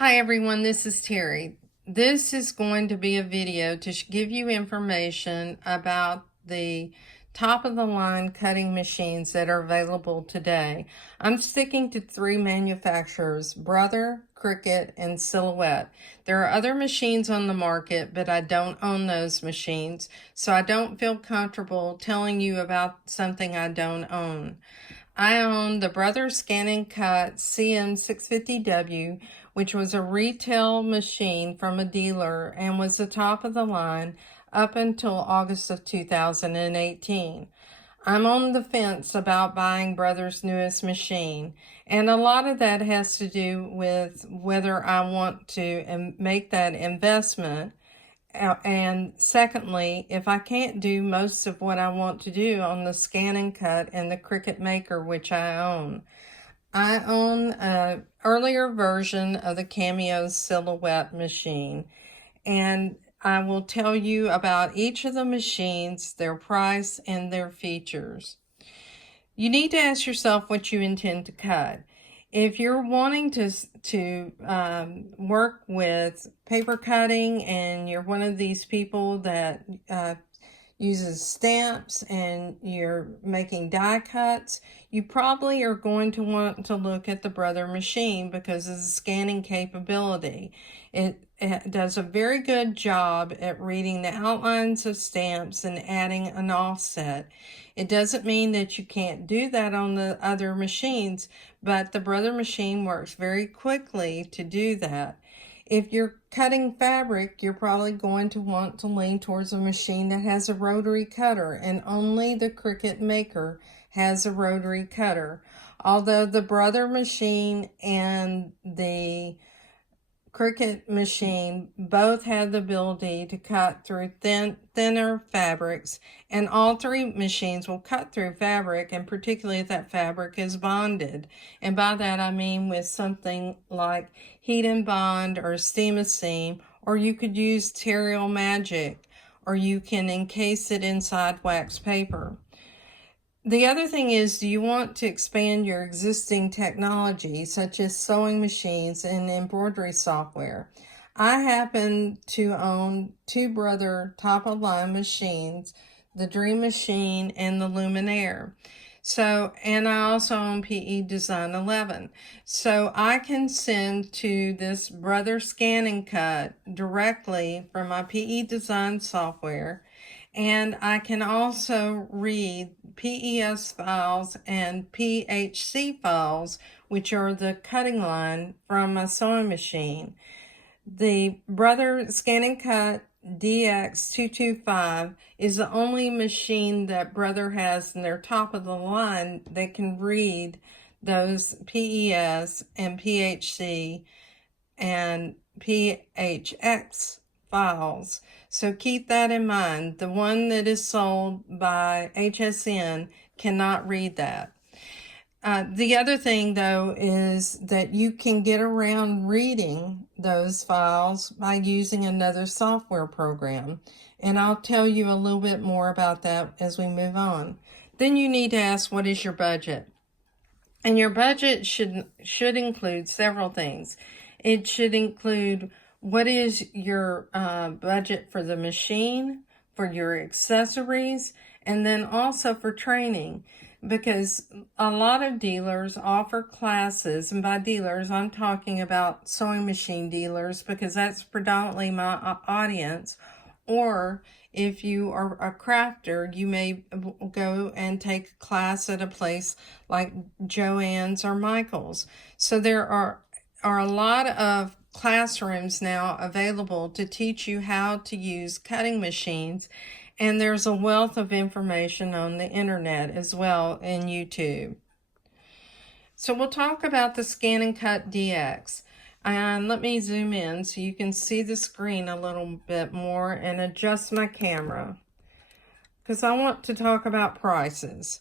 Hi everyone, this is Terry. This is going to be a video to give you information about the top-of-the-line cutting machines that are available today. I'm sticking to 3 manufacturers, Brother, Cricut, and Silhouette. There are other machines on the market, but I don't own those machines, so I don't feel comfortable telling you about something I don't own. I own the Brother Scan & Cut CM650W, which was a retail machine from a dealer and was the top of the line up until August of 2018. I'm on the fence about buying Brother's newest machine, and a lot of that has to do with whether I want to make that investment. And secondly, if I can't do most of what I want to do on the Scan & Cut and the Cricut Maker, which I own an earlier version of the Cameo Silhouette machine, and I will tell you about each of the machines, their price, and their features. You need to ask yourself what you intend to cut. If you're wanting to work with paper cutting and you're one of these people that uses stamps and you're making die cuts, you probably are going to want to look at the Brother machine because of the scanning capability. It does a very good job at reading the outlines of stamps and adding an offset. It doesn't mean that you can't do that on the other machines, but the Brother machine works very quickly to do that. If you're cutting fabric, you're probably going to want to lean towards a machine that has a rotary cutter, and only the Cricut Maker has a rotary cutter. Although the Brother machine and the Cricut machine both have the ability to cut through thinner fabrics, and all 3 machines will cut through fabric, and particularly if that fabric is bonded. And by that I mean with something like heat and bond or steam a seam, or you could use Terrial Magic, or you can encase it inside wax paper. The other thing is, do you want to expand your existing technology, such as sewing machines and embroidery software? I happen to own 2 Brother top-of-line machines, the Dream Machine and the Luminaire. And I also own PE Design 11. So I can send to this Brother Scan & Cut directly from my PE Design software. And I can also read PES files and PHC files, which are the cutting line from my sewing machine. The Brother Scan & Cut DX225 is the only machine that Brother has in their top of the line that can read those PES and PHC and PHX files. So keep that in mind. The one that is sold by HSN cannot read that. The other thing, though, is that you can get around reading those files by using another software program. And I'll tell you a little bit more about that as we move on. Then you need to ask, what is your budget? And your budget should include several things. It should include what is your budget for the machine, for your accessories, and then also for training. Because a lot of dealers offer classes, and by dealers, I'm talking about sewing machine dealers because that's predominantly my audience. Or if you are a crafter, you may go and take a class at a place like Joann's or Michael's. So there are a lot of classrooms now available to teach you how to use cutting machines, and there's a wealth of information on the internet as well in YouTube. So we'll talk about the Scan & Cut DX. And let me zoom in so you can see the screen a little bit more and adjust my camera, because I want to talk about prices.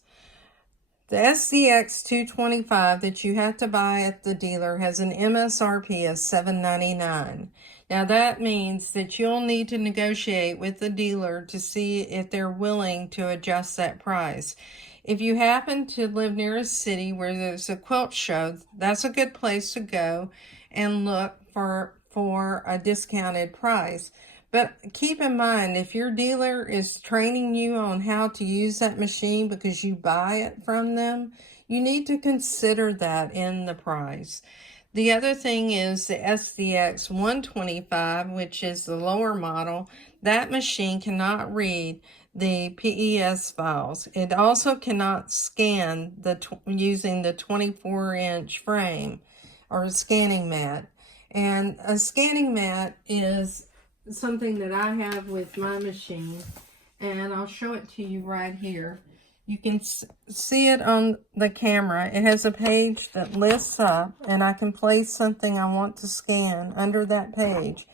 The SDX 225 that you have to buy at the dealer has an MSRP of $7.99. Now that means that you'll need to negotiate with the dealer to see if they're willing to adjust that price. If you happen to live near a city where there's a quilt show, that's a good place to go and look for a discounted price. But keep in mind, if your dealer is training you on how to use that machine because you buy it from them, you need to consider that in the price. The other thing is the SDX 125, which is the lower model. That machine cannot read the PES files. It also cannot scan using the 24-inch frame or scanning mat. And a scanning mat is something that I have with my machine, and I'll show it to you right here. You can see it on the camera. It has a page that lifts up, and I can place something I want to scan under that page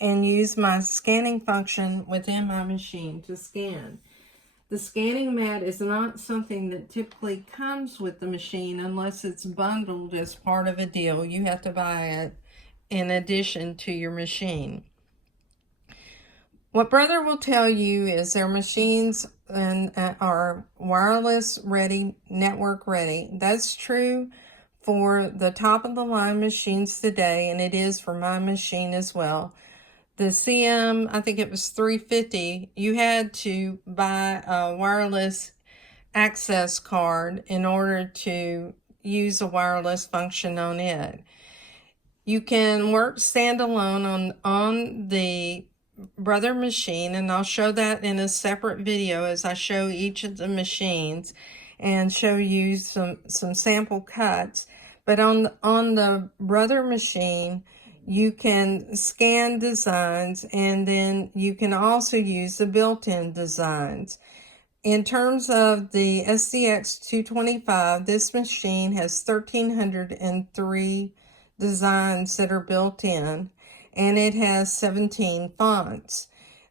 and use my scanning function within my machine to scan. The scanning mat is not something that typically comes with the machine unless it's bundled as part of a deal. You have to buy it in addition to your machine. What Brother will tell you is their machines are wireless ready, network ready. That's true for the top of the line machines today, and it is for my machine as well. The CM, I think it was 350, you had to buy a wireless access card in order to use a wireless function on it. You can work standalone on the Brother machine, and I'll show that in a separate video as I show each of the machines and show you some sample cuts. But on the Brother machine, you can scan designs, and then you can also use the built-in designs. In terms of the SDX 225, this machine has 1,303 designs that are built in, and it has 17 fonts.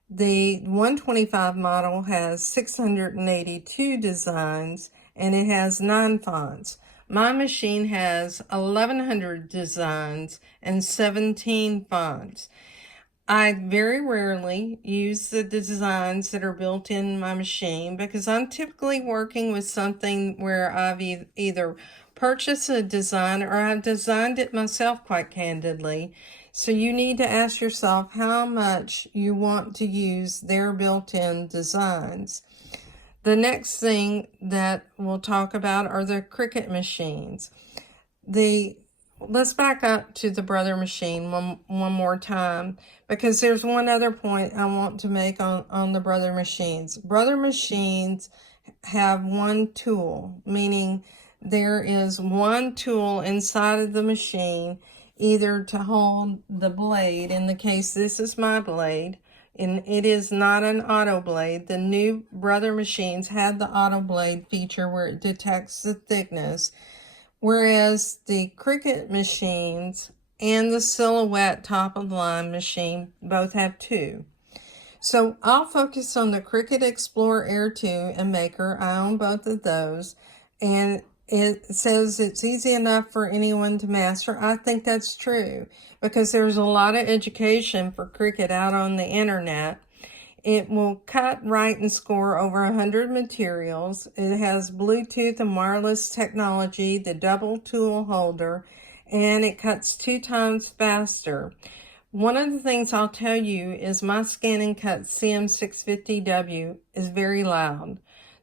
The 125 model has 682 designs, and it has 9 fonts. My machine has 1,100 designs and 17 fonts. I very rarely use the designs that are built in my machine because I'm typically working with something where I've either purchased a design or I've designed it myself, quite candidly. So you need to ask yourself how much you want to use their built-in designs. The next thing that we'll talk about are the Cricut machines. Let's back up to the Brother machine one more time, because there's one other point I want to make on the Brother machines. Brother machines have one tool, meaning there is one tool inside of the machine, either to hold the blade. In the case, this is my blade, and it is not an auto blade. The new Brother machines had the auto blade feature where it detects the thickness, whereas the Cricut machines and the Silhouette top of the line machine both have two. So I'll focus on the Cricut Explorer Air 2 and Maker. I own both of those, and it says it's easy enough for anyone to master. I think that's true because there's a lot of education for Cricut out on the internet. It will cut, write, and score over 100 materials. It has Bluetooth and wireless technology, the double tool holder, and it cuts 2 times faster. One of the things I'll tell you is my Scan and Cut CM650W is very loud.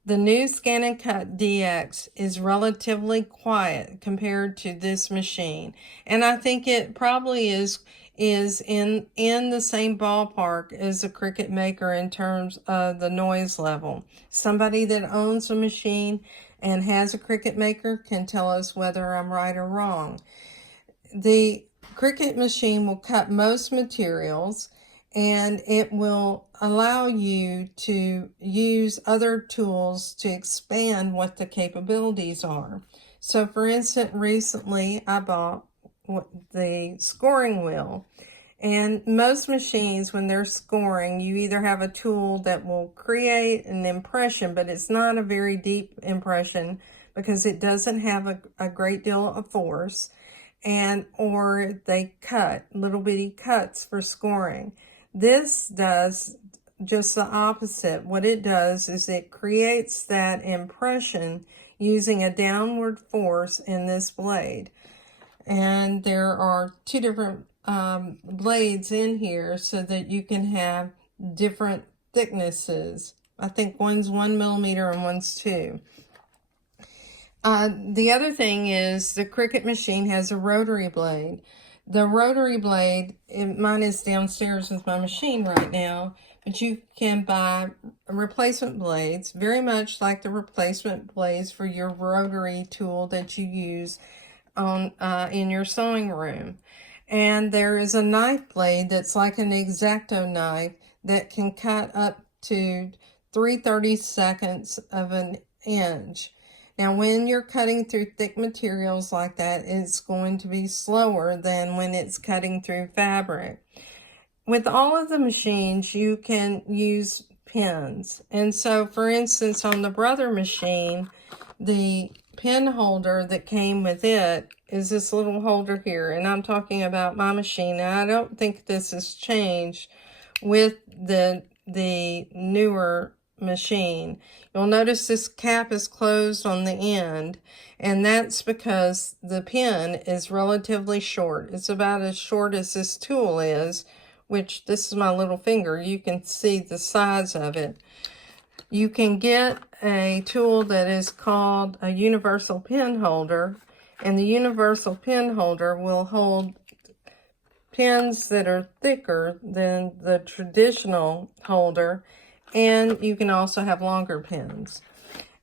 The new Scan and Cut DX is relatively quiet compared to this machine, and I think it probably is in the same ballpark as the Cricut Maker in terms of the noise level. Somebody that owns a machine and has a Cricut Maker can tell us whether I'm right or wrong. The Cricut machine will cut most materials, and it will allow you to use other tools to expand what the capabilities are. So for instance, recently I bought the scoring wheel, and most machines, when they're scoring, you either have a tool that will create an impression, but it's not a very deep impression because it doesn't have a great deal of force, or they cut little bitty cuts for scoring. This does just the opposite. What it does is it creates that impression using a downward force in this blade. And there are 2 different blades in here so that you can have different thicknesses. I think one's 1 millimeter and one's 2. The other thing is the Cricut machine has a rotary blade. The rotary blade, mine is downstairs with my machine right now, but you can buy replacement blades, very much like the replacement blades for your rotary tool that you use on in your sewing room. And there is a knife blade that's like an X-Acto knife that can cut up to 3/32 of an inch. Now, when you're cutting through thick materials like that, it's going to be slower than when it's cutting through fabric. With all of the machines, you can use pins. And so, for instance, on the Brother machine, the pin holder that came with it is this little holder here. And I'm talking about my machine. Now, I don't think this has changed with the newer machine. You'll notice this cap is closed on the end, and that's because the pin is relatively short. It's about as short as this tool is, which this is my little finger. You can see the size of it. You can get a tool that is called a universal pin holder, and the universal pin holder will hold pins that are thicker than the traditional holder, and you can also have longer pins.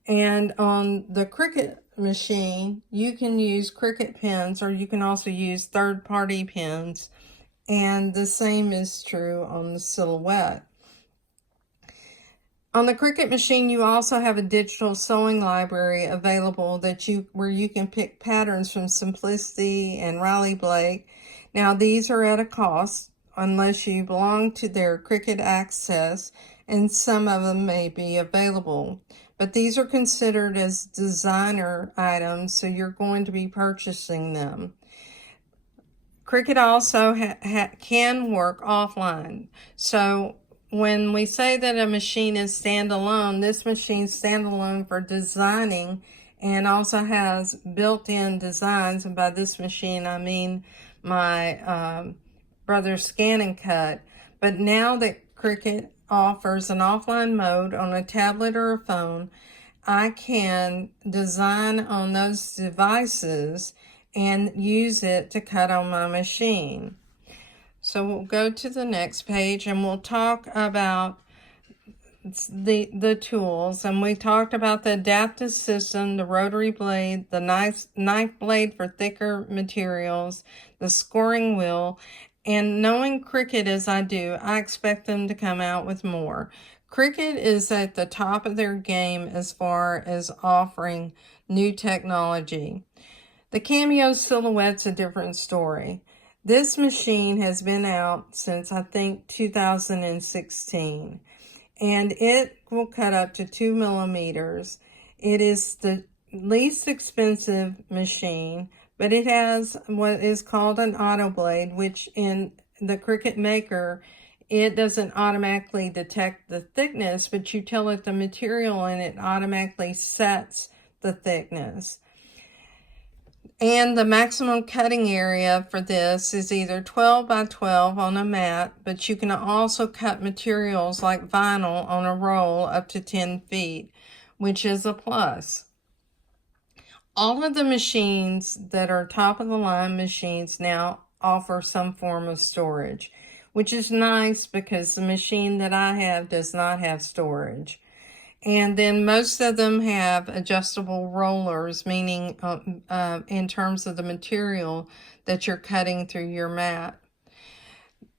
And on the Cricut machine, you can use Cricut pins, or you can also use third-party pins, and the same is true on the Silhouette. On the Cricut machine, you also have a digital sewing library available where you can pick patterns from Simplicity and Rotary Blade. Now, these are at a cost unless you belong to their Cricut Access, and some of them may be available. But these are considered as designer items, so you're going to be purchasing them. Cricut also can work offline. So when we say that a machine is standalone, this machine's standalone for designing and also has built-in designs. And by this machine, I mean my Brother Scan and Cut. But now that Cricut offers an offline mode on a tablet or a phone, I can design on those devices and use it to cut on my machine. So we'll go to the next page and we'll talk about the tools. And we talked about the adaptive system, the rotary blade, the knife blade for thicker materials, the scoring wheel. And knowing Cricut as I do, I expect them to come out with more. Cricut is at the top of their game as far as offering new technology. The Cameo Silhouette's a different story. This machine has been out since, I think, 2016, and it will cut up to 2 millimeters. It is the least expensive machine, but it has what is called an auto blade, which in the Cricut Maker, it doesn't automatically detect the thickness, but you tell it the material and it automatically sets the thickness. And the maximum cutting area for this is either 12 by 12 on a mat, but you can also cut materials like vinyl on a roll up to 10 feet, which is a plus. All of the machines that are top of the line machines now offer some form of storage, which is nice because the machine that I have does not have storage. And then most of them have adjustable rollers, meaning in terms of the material that you're cutting through your mat.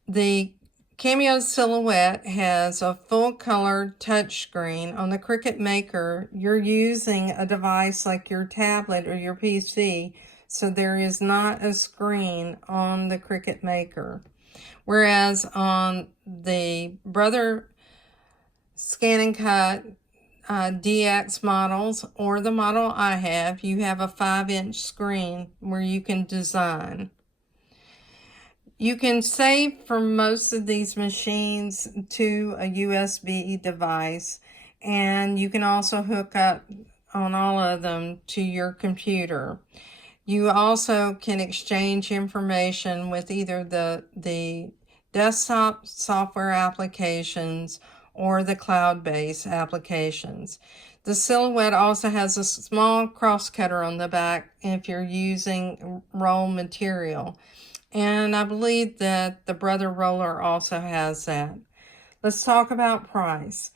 The Cameo Silhouette has a full-color touchscreen. On the Cricut Maker, you're using a device like your tablet or your PC, so there is not a screen on the Cricut Maker. Whereas on the Brother Scan and Cut DX models, or the model I have, you have a 5-inch screen where you can design. You can save for most of these machines to a USB device, and you can also hook up on all of them to your computer. You also can exchange information with either the desktop software applications or the cloud-based applications. The Silhouette also has a small cross-cutter on the back if you're using roll material. And I believe that the Brother Roller also has that. Let's talk about price.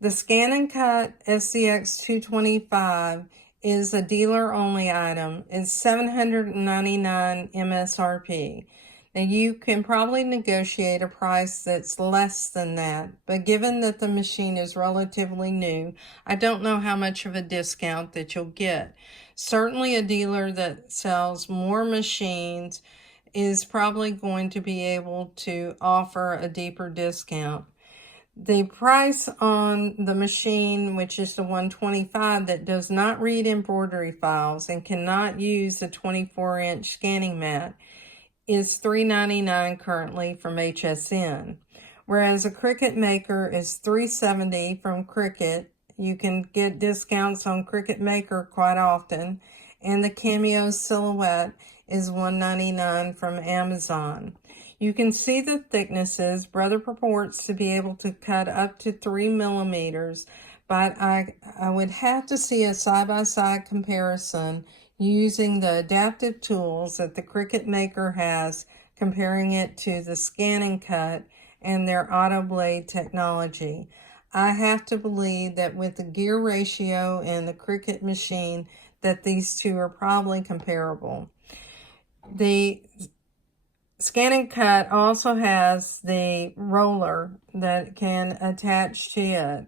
The Scan and Cut SCX 225 is a dealer-only item. It's $799 MSRP. Now you can probably negotiate a price that's less than that, but given that the machine is relatively new, I don't know how much of a discount that you'll get. Certainly a dealer that sells more machines is probably going to be able to offer a deeper discount. The price on the machine, which is the 125 that does not read embroidery files and cannot use the 24-inch scanning mat, is $399 currently from HSN. Whereas a Cricut Maker is $370 from Cricut. You can get discounts on Cricut Maker quite often. And the Cameo Silhouette is $199 from Amazon. You can see the thicknesses. Brother purports to be able to cut up to 3 millimeters, but I would have to see a side-by-side comparison using the adaptive tools that the Cricut Maker has, comparing it to the Scan and Cut and their Auto Blade technology. I have to believe that with the gear ratio and the Cricut machine, that these two are probably comparable. The Scan and Cut also has the roller that can attach to it.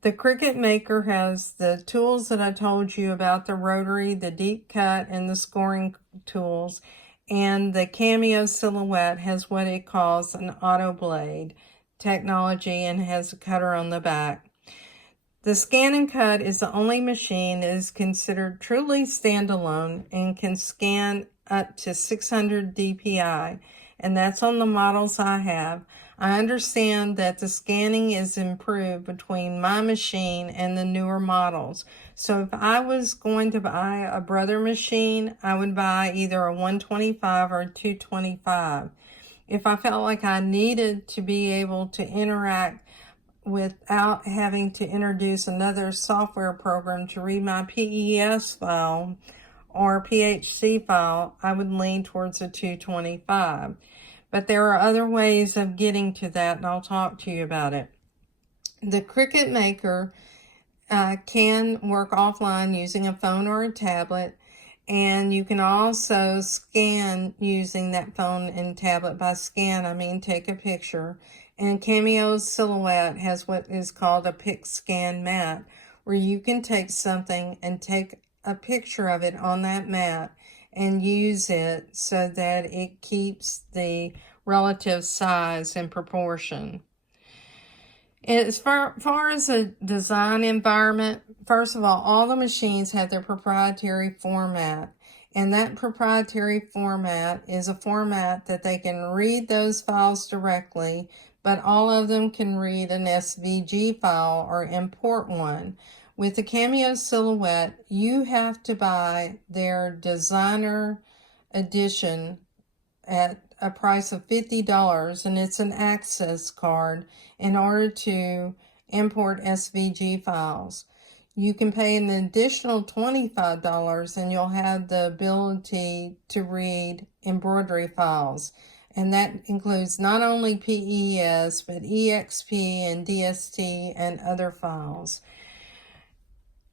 The Cricut Maker has the tools that I told you about, the rotary, the deep cut, and the scoring tools. And the Cameo Silhouette has what it calls an auto blade technology and has a cutter on the back. The Scan and Cut is the only machine that is considered truly standalone and can scan up to 600 dpi, and that's on the models I have. I understand that the scanning is improved between my machine and the newer models. So if I was going to buy a Brother machine, I would buy either a 125 or a 225. If I felt like I needed to be able to interact without having to introduce another software program to read my PES file or PHC file, I would lean towards a 225. But there are other ways of getting to that, and I'll talk to you about it. The Cricut Maker can work offline using a phone or a tablet, and you can also scan using that phone and tablet. By scan, I mean take a picture. And Cameo's Silhouette has what is called a pick scan mat, where you can take something and take a picture of it on that mat and use it so that it keeps the relative size and proportion. As far as a design environment, first of all the machines have their proprietary format. And that proprietary format is a format that they can read those files directly, but all of them can read an SVG file or import one. With the Cameo Silhouette, you have to buy their designer edition at a price of $50, and it's an access card in order to import SVG files. You can pay an additional $25 and you'll have the ability to read embroidery files. And that includes not only PES, but EXP and DST and other files.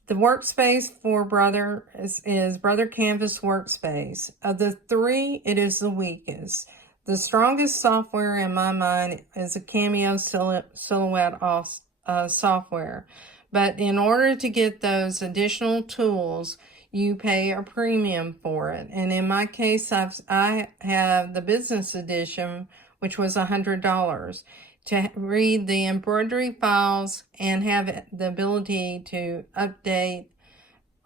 The workspace for Brother is Brother Canvas Workspace. Of the three, it is the weakest. The strongest software in my mind is a Cameo Silhouette software. But in order to get those additional tools, you pay a premium for it. And in my case, I have the business edition, which was $100. To read the embroidery files and have the ability to update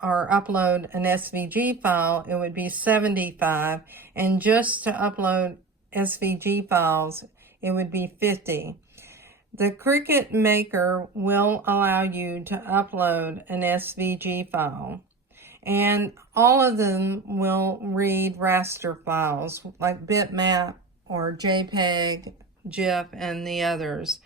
or upload an SVG file, it would be $75. And just to upload SVG files, it would be $50. The Cricut Maker will allow you to upload an SVG file. And all of them will read raster files like bitmap or JPEG, GIF, and the others.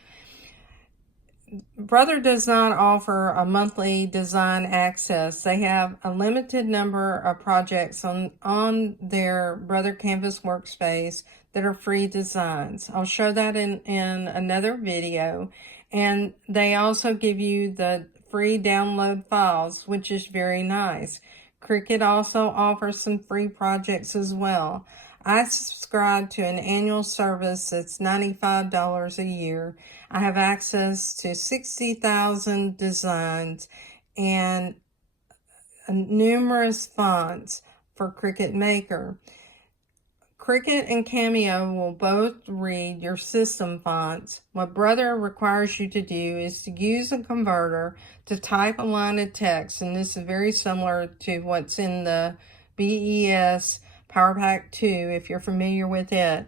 Brother does not offer a monthly design access. They have a limited number of projects on their Brother Canvas workspace that are free designs. I'll show that in another video. And they also give you the free download files, which is very nice. Cricut also offers some free projects as well. I subscribe to an annual service that's $95 a year. I have access to 60,000 designs and numerous fonts for Cricut Maker. Cricut and Cameo will both read your system fonts. What Brother requires you to do is to use a converter to type a line of text, and this is very similar to what's in the BES Power Pack 2, if you're familiar with it.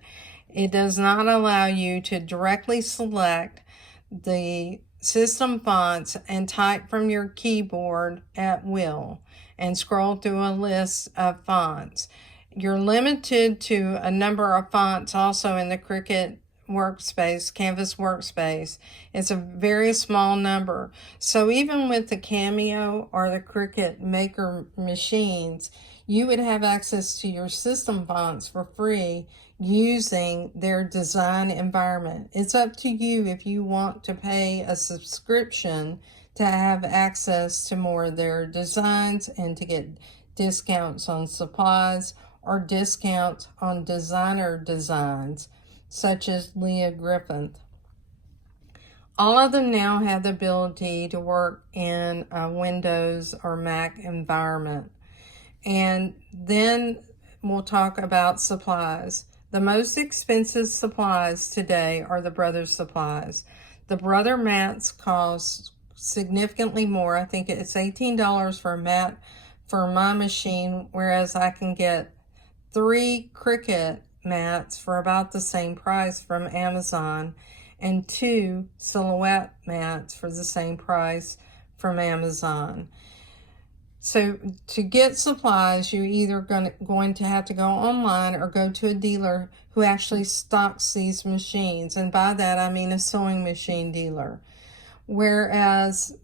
It does not allow you to directly select the system fonts and type from your keyboard at will and scroll through a list of fonts. You're limited to a number of fonts also in the Cricut workspace, Canvas workspace. It's a very small number. So even with the Cameo or the Cricut Maker machines, you would have access to your system fonts for free using their design environment. It's up to you if you want to pay a subscription to have access to more of their designs and to get discounts on supplies or discounts on designer designs, such as Leah Griffin. All of them now have the ability to work in a Windows or Mac environment. And then we'll talk about supplies. The most expensive supplies today are the Brother supplies. The Brother mats cost significantly more. I think it's $18 for a mat for my machine, whereas I can get 3 Cricut mats for about the same price from Amazon and 2 silhouette mats for the same price from Amazon. So to get supplies, you're either going to have to go online or go to a dealer who actually stocks these machines. And by that, I mean a sewing machine dealer. Whereas,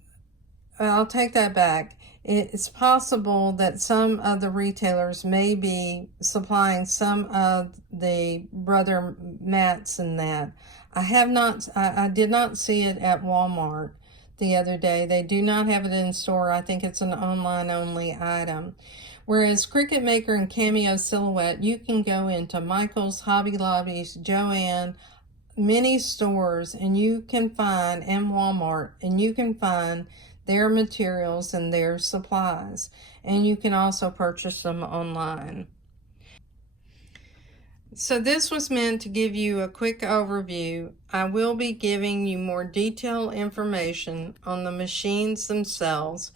I'll take that back. It's possible that some of the retailers may be supplying some of the Brother mats and that. I did not see it at Walmart the other day. They do not have it in store. I think it's an online only item. Whereas Cricut Maker and Cameo Silhouette, you can go into Michael's, Hobby Lobbies, Joann, many stores, and you can find, and Walmart, and you can find their materials and their supplies. And you can also purchase them online. So this was meant to give you a quick overview. I will be giving you more detailed information on the machines themselves.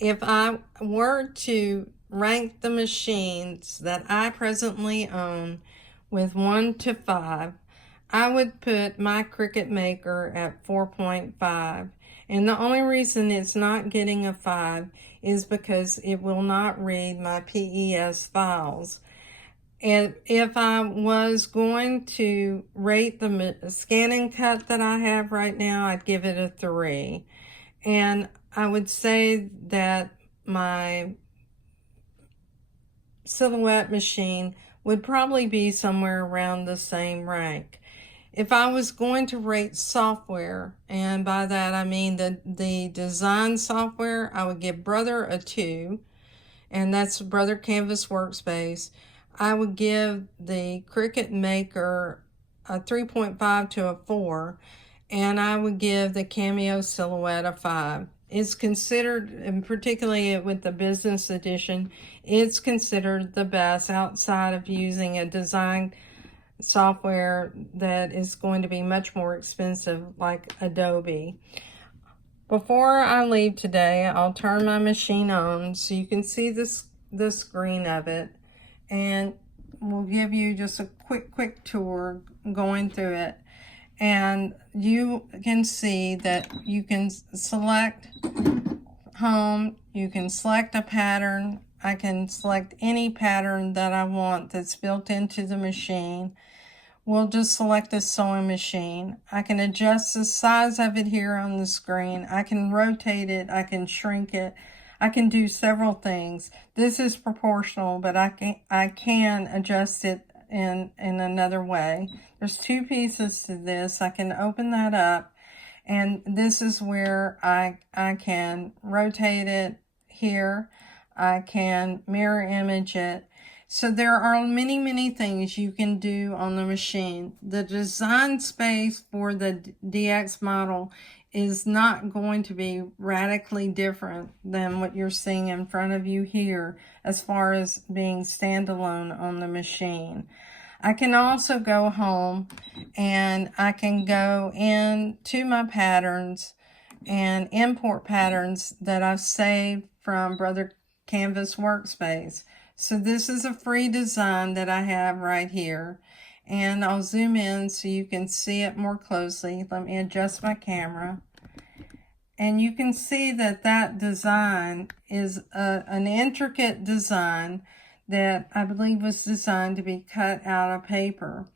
If I were to rank the machines that I presently own with 1 to 5, I would put my Cricut Maker at 4.5. And the only reason it's not getting a 5 is because it will not read my PES files. And if I was going to rate the scan and cut that I have right now, I'd give it a 3. And I would say that my silhouette machine would probably be somewhere around the same rank. If I was going to rate software, and by that I mean the design software, I would give Brother a 2, and that's Brother Canvas Workspace. I would give the Cricut Maker a 3.5 to a 4, and I would give the Cameo Silhouette a 5. It's considered, and particularly with the business edition, it's considered the best outside of using a design software that is going to be much more expensive like Adobe. Before I leave today, I'll turn my machine on so you can see the screen of it, and we'll give you just a quick tour going through it. And you can see that you can select home, you can select a pattern. I can select any pattern that I want that's built into the machine. We'll just select a sewing machine. I can adjust the size of it here on the screen. I can rotate it. I can shrink it. I can do several things. This is proportional, but I can adjust it in another way. There's two pieces to this. I can open that up, and this is where I can rotate it here. I can mirror image it. So there are many, many things you can do on the machine. The design space for the DX model is not going to be radically different than what you're seeing in front of you here as far as being standalone on the machine. I can also go home and I can go into my patterns and import patterns that I've saved from Brother Canvas Workspace. So this is a free design that I have right here, and I'll zoom in so you can see it more closely. Let me adjust my camera, and you can see that that design is an intricate design that I believe was designed to be cut out of paper.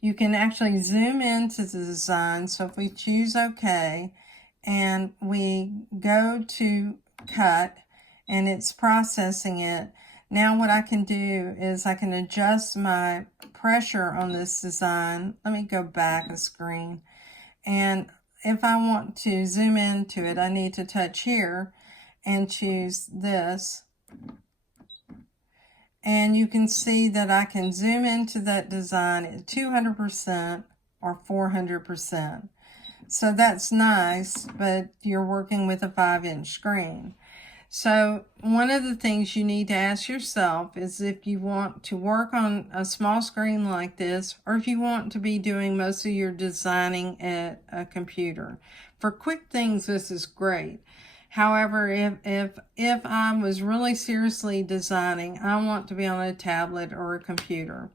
You can actually zoom into the design. So if we choose OK and we go to cut and it's processing it, now what I can do is I can adjust my pressure on this design. Let me go back a screen. And if I want to zoom into it, I need to touch here and choose this. And you can see that I can zoom into that design at 200% or 400%. So that's nice, but you're working with a 5-inch screen. So one of the things you need to ask yourself is if you want to work on a small screen like this, or if you want to be doing most of your designing at a computer. For quick things, this is great. However, if I was really seriously designing, I want to be on a tablet or a computer.